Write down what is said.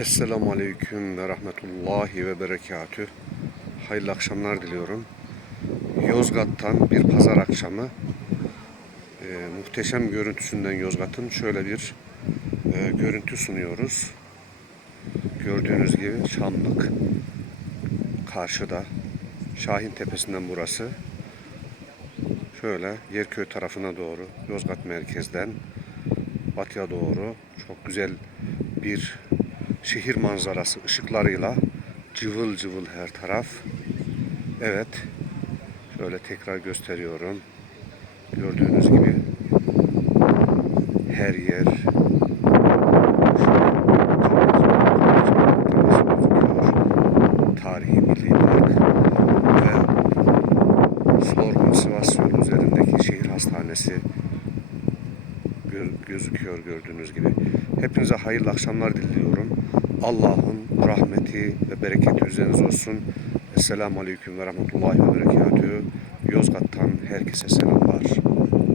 Esselamu Aleyküm ve Rahmetullahi ve Berekatü. Hayırlı akşamlar diliyorum. Yozgat'tan bir pazar akşamı e, muhteşem görüntüsünden Yozgat'ın şöyle bir e, görüntü sunuyoruz. Gördüğünüz gibi Çamlık karşıda Şahin Tepesi'nden burası. Şöyle Yerköy tarafına doğru Yozgat merkezden batıya doğru çok güzel bir şehir manzarası ışıklarıyla cıvıl cıvıl her taraf. Evet. Şöyle tekrar gösteriyorum. Gördüğünüz gibi her yer Tarihi Milli Park ve Sorgun Sivas yolu üzerindeki şehir hastanesi gözüküyor gördüğünüz gibi. Hepinize hayırlı akşamlar diliyorum. Allah'ın rahmeti ve bereketi üzerinize olsun. Esselamu Aleyküm ve Rahmetullahi ve Berekatühü. Yozgat'tan herkese selam.